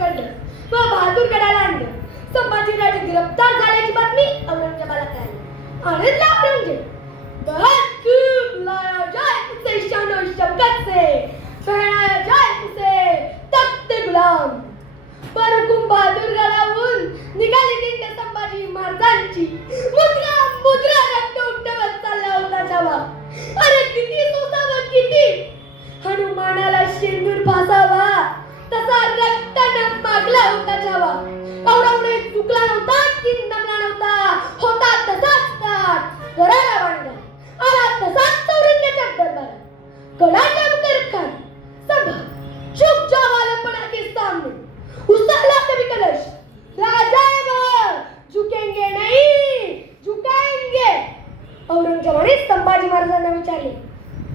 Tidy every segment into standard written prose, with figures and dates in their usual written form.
पकडलं व बहादूरगडाला आणलं. संभाजीराजे गिरफ्तार झाल्याची बातमी औरंगजेबाला कळाली. आनंदला औरंगजेब बहुत खूब लाया जाए उसे शानो शौकत से, पहनाया जाए उसे तख्त गुलाम. पर हुकुम बहादूरगडाहून निघाली दिंड संभाजी महाराजांची. मुद्रा मुद्रा रक्त उमटवत चालला होता छावा. अरे किती सोसावं किती, हनुमानाला शेंदूर फासावा तसा रक्तानं मागला होता छावा. एवढा चुकला नव्हता की नमला नव्हता, होता तसाच ताट करायला बांधला. आला तसाच चौरंग्याच्या दरबारात. कडाला मुकर खान संभा चुप जावालपणा के सामने उसाला कभी कलश. राजा है वो, झुकेंगे नहीं झुकाएंगे. औरंगजेबाने संभाजी महाराजांना विचारले,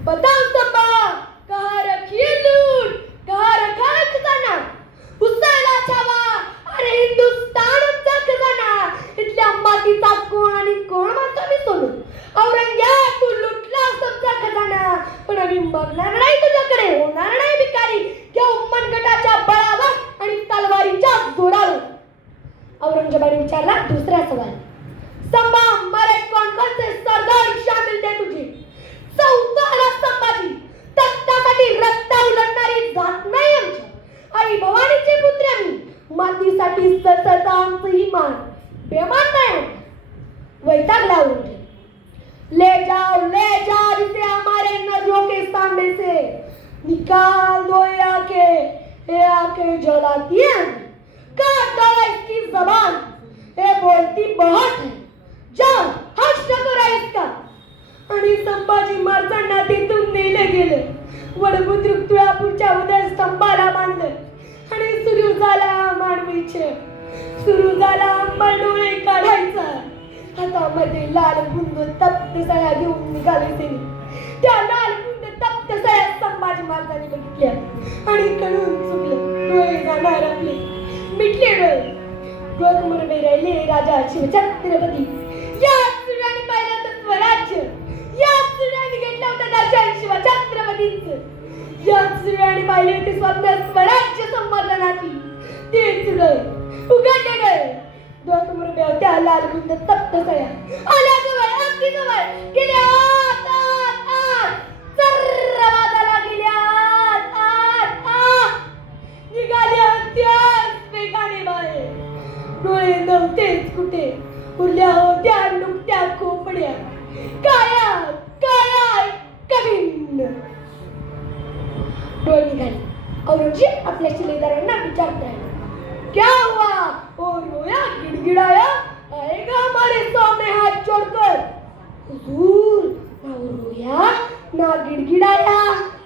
बताओ संभा, कहाँ रखी है लूट, कहाँ रखा है खजाना. उसाला छावा, अरे हिंदुस्तानचा खजाना. इथल्या मातीचा कोण आणि कोण म्हणतो मी सोडून. औरंगजेब तू लुटला सबचा खजाना, पण आम्ही बघणार नाही तुझ्याकडे, होणार नाही भिकारी. घेऊ मनगटाच्या बळावर आणि तलवारीच्या जोरावर. औरंगजेबाने विचारला दुसरा सवाल, संभा मरे कौन कौन से सरदार शामिल थे तुझे. चौथाला संभाजी, तख्तासाठी रस्ता उलटणारी जात नाही आमची. आई भवानीचे पुत्र आम्ही, मातीसाठी सतत आमचं इमान बेमान नाही. वैतागला औरंगजेब. ले जाओ इसे हमारे नजरों के सामने से, निकाल दो ये आके जलाती है. काट डाला इसकी जबान, ये बोलती बहुत है. जाओ हर्ष करा इसका. आणि संभाजी महाराजांना तिथून नेले गेले. वडबुद्रुक तुळापूरच्या उदय स्तंभाला बांधलं आणि सुरू झाला मानवीचे. सुरू झाला अंबल डोळे काढायचा. हातामध्ये लाल गुंद तप्त सया घेऊन निघाले त्यांनी. त्या लाल गुंद तप्त सया संभाजी महाराजांनी बघितल्या आणि कळून चुकलं. डोळे जाणार आपले, मिटले डोळे. डोकमुरडे राहिले राजा शिवछत्रपती. या सूर्याने पाहिलं तर स्वराज्य, या सूर्याने घेतलं होतं दर्शन शिवछत्रपतींचं. या सूर्याने पाहिले होते स्वप्न स्वराज्य संवर्धनाची. ते डोळे उघडले डोळे. डोकमुरडे होत्या लाल गुंद तप्त सया आल्या जवळ, अगदी जवळ गेल्या. आत आत आत सर्वादाला गेल्या. आत आत आत निघाल्या त्याच वेगाने बाहेर. डोळे नव्हतेच कुठे, उरल्या होत्या नुकत्या खोपड्या. काया काया कभिन्न. डोळे निघाले. औरंगजेब आपल्या शिलेदारांना विचारताय, क्या हुआ. और रोया गिड़गिड़ाया, आएगा हमारे सामने हाथ जोड़कर. हुजूर ना वो रोया ना गिड़गिड़ाया,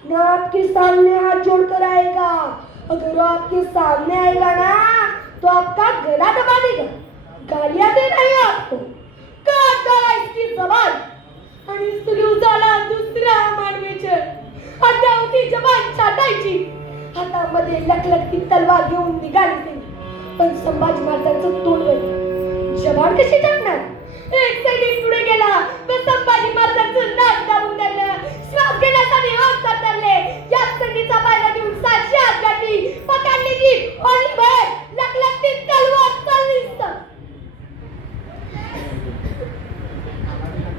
ना आपके सामने हाथ जोड़कर आएगा. अगर वो आपके सामने आएगा ना तो आपका गला दबा देगा, गालियां दे रहे हैं आपको. काट डाला इसकी जबान. आणि सुरू झाला दुसरा मानवीचे. आता होती जबान छाटायची. हातामध्ये लखलखती तलवार घेऊन निघाली त्यांनी. पण संभाजी महाराजांचं तोंड वळलं. जबान कशी टाकणार. एक सैनिक पुढे गेला व संभाजी महाराजांचं नाक दाबून धरलं. श्वास घेण्यासाठी हात धरले. या सैनिकाचा पायला घेऊन 700 हात गाठी. पकडली की ओढली बाहेर. लखलखती तलवार चालली.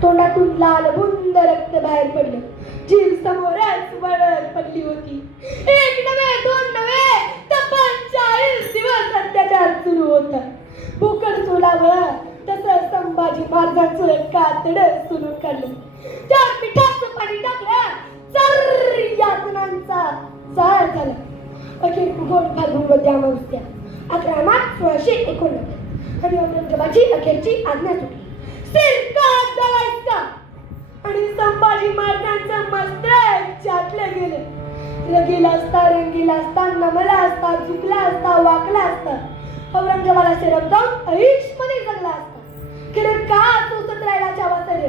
तोंडातून लाल बुंद रक्त बाहेर पडलं. जीव समोरच वळत पडली होती. एक नव्हे दोन नव्हे तब्बल 40 दिवस अत्याचार सुरू होता. भोकड सोलावं तसं संभाजी महाराजांचं कातड सुरू काढलं. त्या पिठाचं पाणी टाकलं. चर यातनांचा जाळ झाला. अखेर गोड फाल्गुन मध्ये अमावस्या 11 मार्च 1689 आणि औरंगजेबाची अखेरची आज्ञा सुटली. सिरकात झाला इसका. आणि संभाजी महाराजांचं मस्तक छाटलं गेलं. रगीला असता, रंगीला असता, नमला असता, झुकला असता, वाकला असता. औरंगजेबाला शरम जाऊन आयुष्यमध्ये जगला असता. खरं का सोसत राहिला छावा सर.